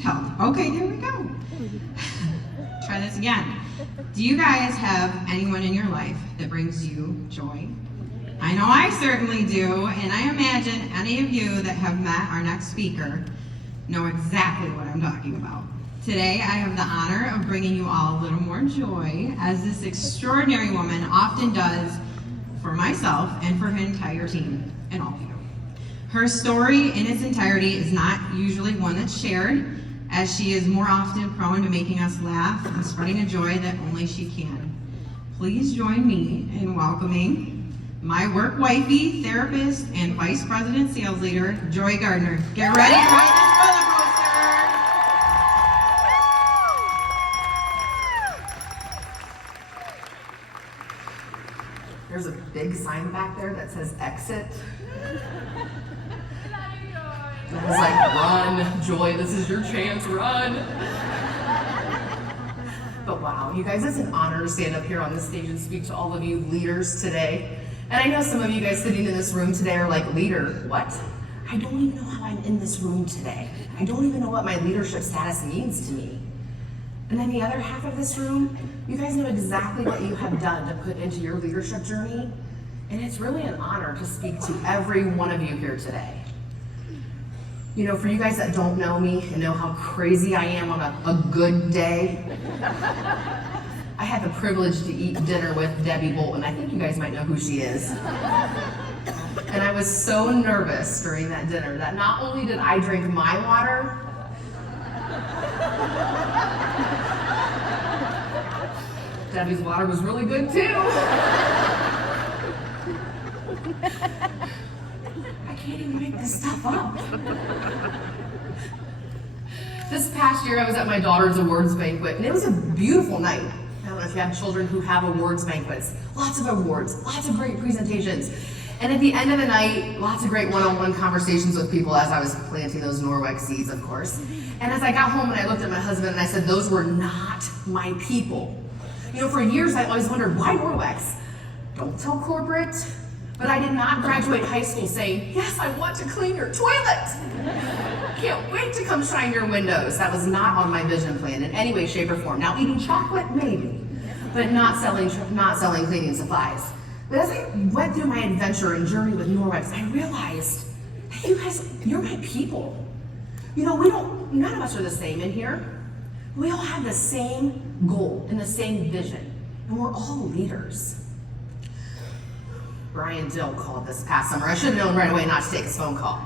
held. Okay, there we go. Try this again. Do you guys have anyone in your life that brings you joy? I know I certainly do, and I imagine any of you that have met our next speaker know exactly what I'm talking about. Today, I have the honor of bringing you all a little more joy, as this extraordinary woman often does for myself and for her entire team and all of you. Her story in its entirety is not usually one that's shared, as she is more often prone to making us laugh and spreading a joy that only she can. Please join me in welcoming my work wifey, therapist, and vice president sales leader, Joy Gardner. Get ready to ride this roller coaster. There's a big sign back there that says exit. And I was like, run, Joy, this is your chance, run. But wow, you guys, it's an honor to stand up here on this stage and speak to all of you leaders today. And I know some of you guys sitting in this room today are like, leader, what? I don't even know how I'm in this room today. I don't even know what my leadership status means to me. And then the other half of this room, you guys know exactly what you have done to put into your leadership journey. And it's really an honor to speak to every one of you here today. You know, for you guys that don't know me and know how crazy I am on a good day, I had the privilege to eat dinner with Debbie Bolton. I think you guys might know who she is. And I was so nervous during that dinner that not only did I drink my water, Debbie's water was really good too. I can't even make this stuff up. This past year I was at my daughter's awards banquet, and it was a beautiful night. I don't know if you have children who have awards banquets. Lots of awards, lots of great presentations. And at the end of the night, lots of great one-on-one conversations with people as I was planting those Norwex seeds, of course. And as I got home and I looked at my husband and I said, those were not my people. You know, for years I always wondered, why Norwex? Don't tell corporate. But I did not graduate high school saying, yes, I want to clean your toilet. Can't wait to come shine your windows. That was not on my vision plan in any way, shape, or form. Now, eating chocolate, maybe, but not selling cleaning supplies. But as I went through my adventure and journey with Norwex, I realized, hey, you guys, you're my people. You know, none of us are the same in here. We all have the same goal and the same vision, and we're all leaders. Brian Dill called this past summer. I should have known right away not to take his phone call.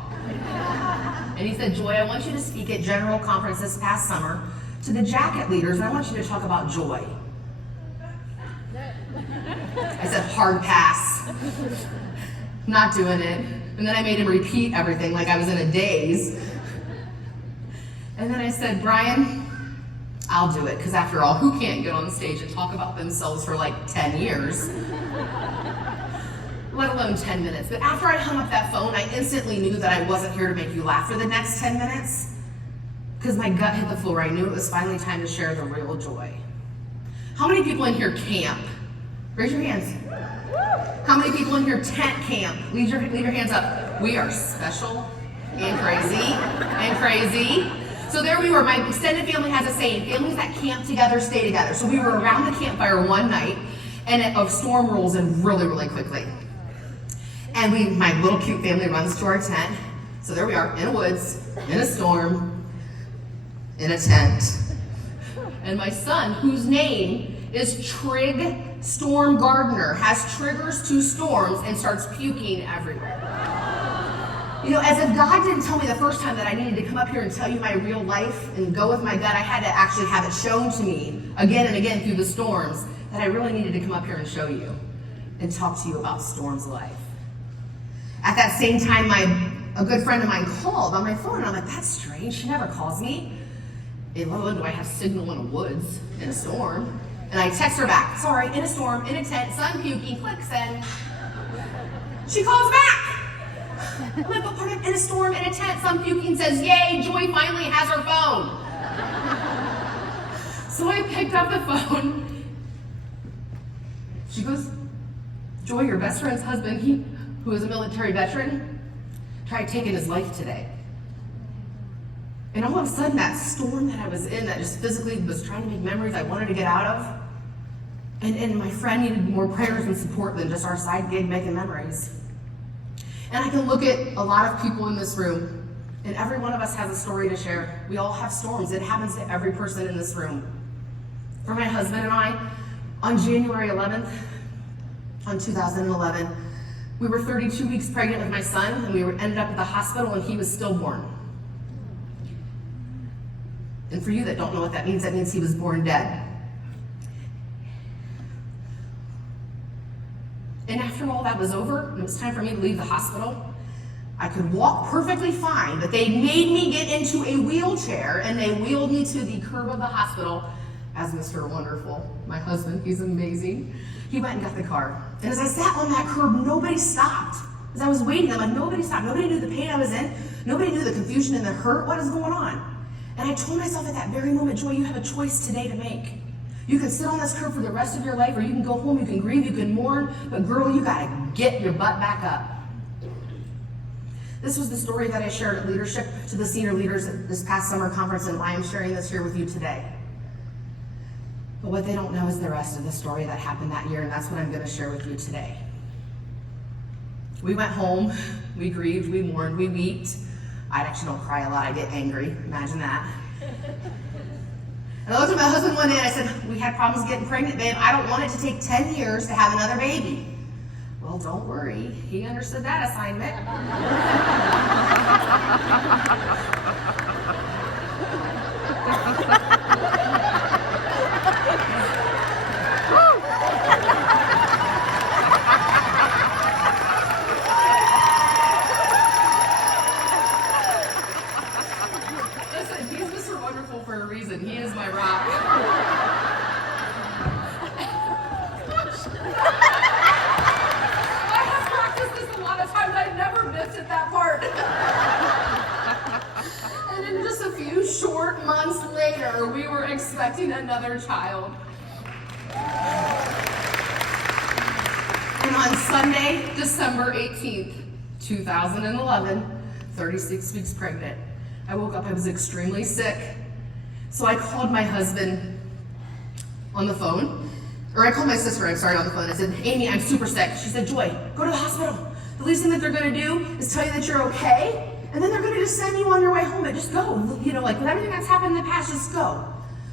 And he said, Joy, I want you to speak at General Conference this past summer to the jacket leaders, and I want you to talk about joy. I said, hard pass. Not doing it. And then I made him repeat everything like I was in a daze. And then I said, Brian, I'll do it, because after all, who can't get on stage and talk about themselves for like 10 years? Let alone 10 minutes. But after I hung up that phone, I instantly knew that I wasn't here to make you laugh for the next 10 minutes, because my gut hit the floor. I knew it was finally time to share the real joy. How many people in here camp? Raise your hands. How many people in here tent camp? Leave your hands up. We are special and crazy. So there we were. My extended family has a saying, families that camp together stay together. So we were around the campfire one night, and a storm rolls in really, really quickly. And my little cute family runs to our tent. So there we are, in the woods, in a storm, in a tent. And my son, whose name is Trig Storm Gardner, has triggers to storms and starts puking everywhere. You know, as if God didn't tell me the first time that I needed to come up here and tell you my real life and go with my gut, I had to actually have it shown to me again and again through the storms that I really needed to come up here and show you and talk to you about storms of life. At that same time, a good friend of mine called on my phone, and I'm like, that's strange, she never calls me. And let alone do I have signal in the woods in a storm. And I text her back, sorry, in a storm, in a tent, sun puking, click send. She calls back. I'm like, what part of in a storm, in a tent, sun puking, says, yay, Joy finally has her phone. So I picked up the phone. She goes, Joy, your best friend's husband, who is a military veteran, tried taking his life today. And all of a sudden, that storm that I was in, that just physically was trying to make memories I wanted to get out of, and my friend needed more prayers and support than just our side gig making memories. And I can look at a lot of people in this room, and every one of us has a story to share. We all have storms. It happens to every person in this room. For my husband and I, on January 11th, on 2011, we were 32 weeks pregnant with my son, and we ended up at the hospital, and he was stillborn. And for you that don't know what that means he was born dead. And after all that was over, and it was time for me to leave the hospital, I could walk perfectly fine, but they made me get into a wheelchair, and they wheeled me to the curb of the hospital as Mr. Wonderful, my husband, he's amazing. He went and got the car. And as I sat on that curb, nobody stopped. As I was waiting, I'm like, nobody stopped. Nobody knew the pain I was in. Nobody knew the confusion and the hurt. What is going on? And I told myself at that very moment, Joy, you have a choice today to make. You can sit on this curb for the rest of your life, or you can go home, you can grieve, you can mourn, but girl, you gotta get your butt back up. This was the story that I shared at leadership to the senior leaders at this past summer conference, and I am sharing this here with you today. But what they don't know is the rest of the story that happened that year, and that's what I'm gonna share with you today. We went home, we grieved, we mourned, we wept. I actually don't cry a lot, I get angry, imagine that. And I looked at my husband one day and I said, we had problems getting pregnant, babe. I don't want it to take 10 years to have another baby. Well, don't worry, he understood that assignment. Listen, he's Mr. Wonderful for a reason. He is my rock. I have practiced this a lot of times. I never missed at that part. And then just a few short months later, we were expecting another child. And on Sunday, December 18th, 2011, 36 weeks pregnant, I woke up, I was extremely sick. So I called my husband on the phone, or I called my sister, on the phone. I said, Amy, I'm super sick. She said, Joy, go to the hospital. The least thing that they're gonna do is tell you that you're okay, and then they're gonna just send you on your way home, and just go. You know, like with everything that's happened in the past, just go.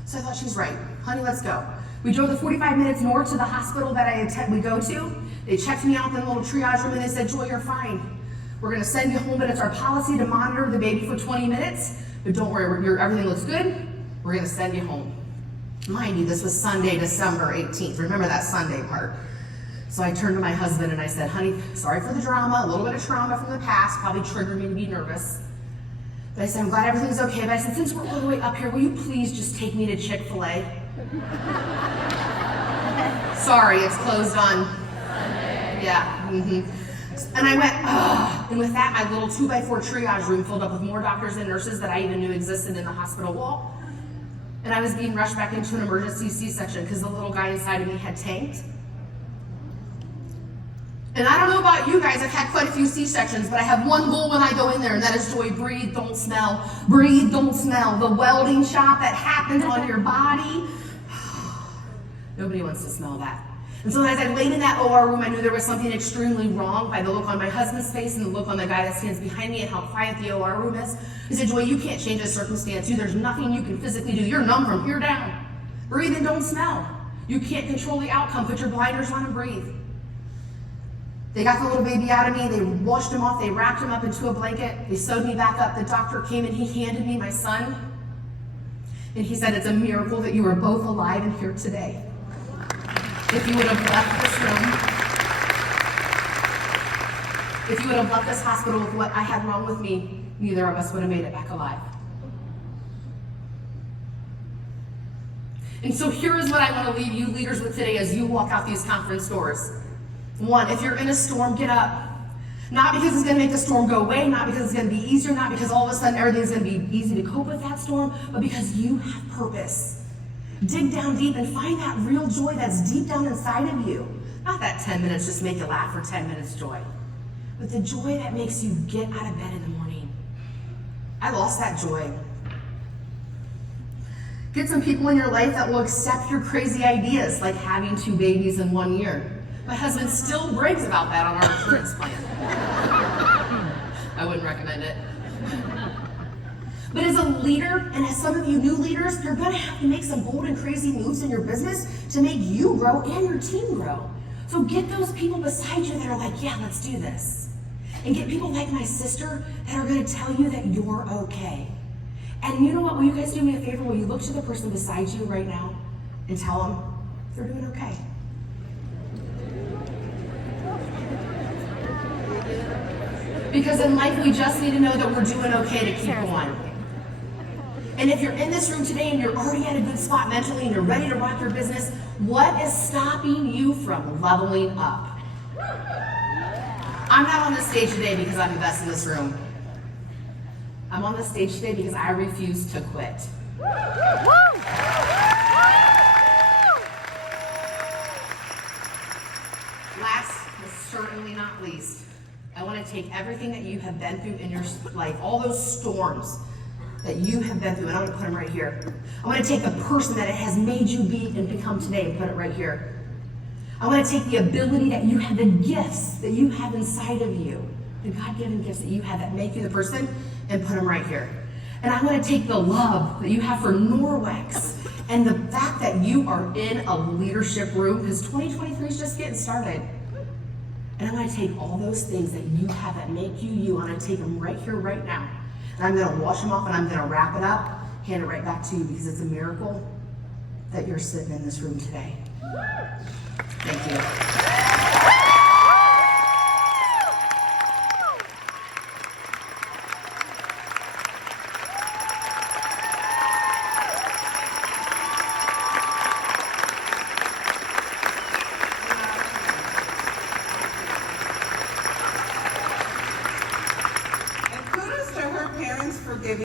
So I thought, she's right. Honey, let's go. We drove the 45 minutes north to the hospital that we go to. They checked me out in the little triage room, and they said, Joy, you're fine. We're gonna send you home, but it's our policy to monitor the baby for 20 minutes. But don't worry, everything looks good. We're gonna send you home. Mind you, this was Sunday, December 18th. Remember that Sunday part. So I turned to my husband and I said, honey, sorry for the drama, a little bit of trauma from the past, probably triggered me to be nervous. But I said, I'm glad everything's okay. But I said, since we're all the way up here, will you please just take me to Chick-fil-A? Sorry, it's closed on Sunday. Yeah. And I went, ugh. And with that, my little 2x4 triage room filled up with more doctors and nurses that I even knew existed in the hospital wall. And I was being rushed back into an emergency C-section because the little guy inside of me had tanked. And I don't know about you guys, I've had quite a few C-sections, but I have one goal when I go in there, and that is, Joy, breathe, don't smell. Breathe, don't smell. The welding shot that happened on your body. Nobody wants to smell that. And so as I laid in that OR room, I knew there was something extremely wrong by the look on my husband's face and the look on the guy that stands behind me and how quiet the OR room is. He said, Joy, you can't change the circumstance. There's nothing you can physically do. You're numb from here down. Breathe and don't smell. You can't control the outcome. Put your blinders on and breathe. They got the little baby out of me. They washed him off. They wrapped him up into a blanket. They sewed me back up. The doctor came and he handed me my son. And he said, it's a miracle that you are both alive and here today. If you would have left this room, if you would have left this hospital with what I had wrong with me, neither of us would have made it back alive. And so here is what I want to leave you leaders with today as you walk out these conference doors. One, if you're in a storm, get up. Not because it's going to make the storm go away, not because it's going to be easier, not because all of a sudden everything's going to be easy to cope with that storm, but because you have purpose. Dig down deep and find that real joy that's deep down inside of you. Not that 10 minutes just make you laugh for 10 minutes joy, but the joy that makes you get out of bed in the morning. I lost that joy Get some people in your life that will accept your crazy ideas, like having 2 babies in 1 year. My husband still brags about that on our insurance plan. I wouldn't recommend it. But as a leader, and as some of you new leaders, you're gonna have to make some bold and crazy moves in your business to make you grow and your team grow. So get those people beside you that are like, yeah, let's do this. And get people like my sister that are gonna tell you that you're okay. And you know what, will you guys do me a favor? Will you look to the person beside you right now and tell them they're doing okay? Because in life, we just need to know that we're doing okay to keep going. And if you're in this room today and you're already at a good spot mentally and you're ready to rock your business, what is stopping you from leveling up? I'm not on this stage today because I'm the best in this room. I'm on this stage today because I refuse to quit. Last but certainly not least, I want to take everything that you have been through in your life, all those storms that you have been through, and I'm going to put them right here. I want to take the person that it has made you be and become today and put it right here. I want to take the ability that you have, the gifts that you have inside of you, the God-given gifts that you have that make you the person, and put them right here. And I want to take the love that you have for Norwex and the fact that you are in a leadership room, because 2023 is just getting started. And I want to take all those things that you have that make you you, and I'm going to take them right here, right now. And I'm going to wash them off, and I'm going to wrap it up, hand it right back to you, because it's a miracle that you're sitting in this room today. Thank you.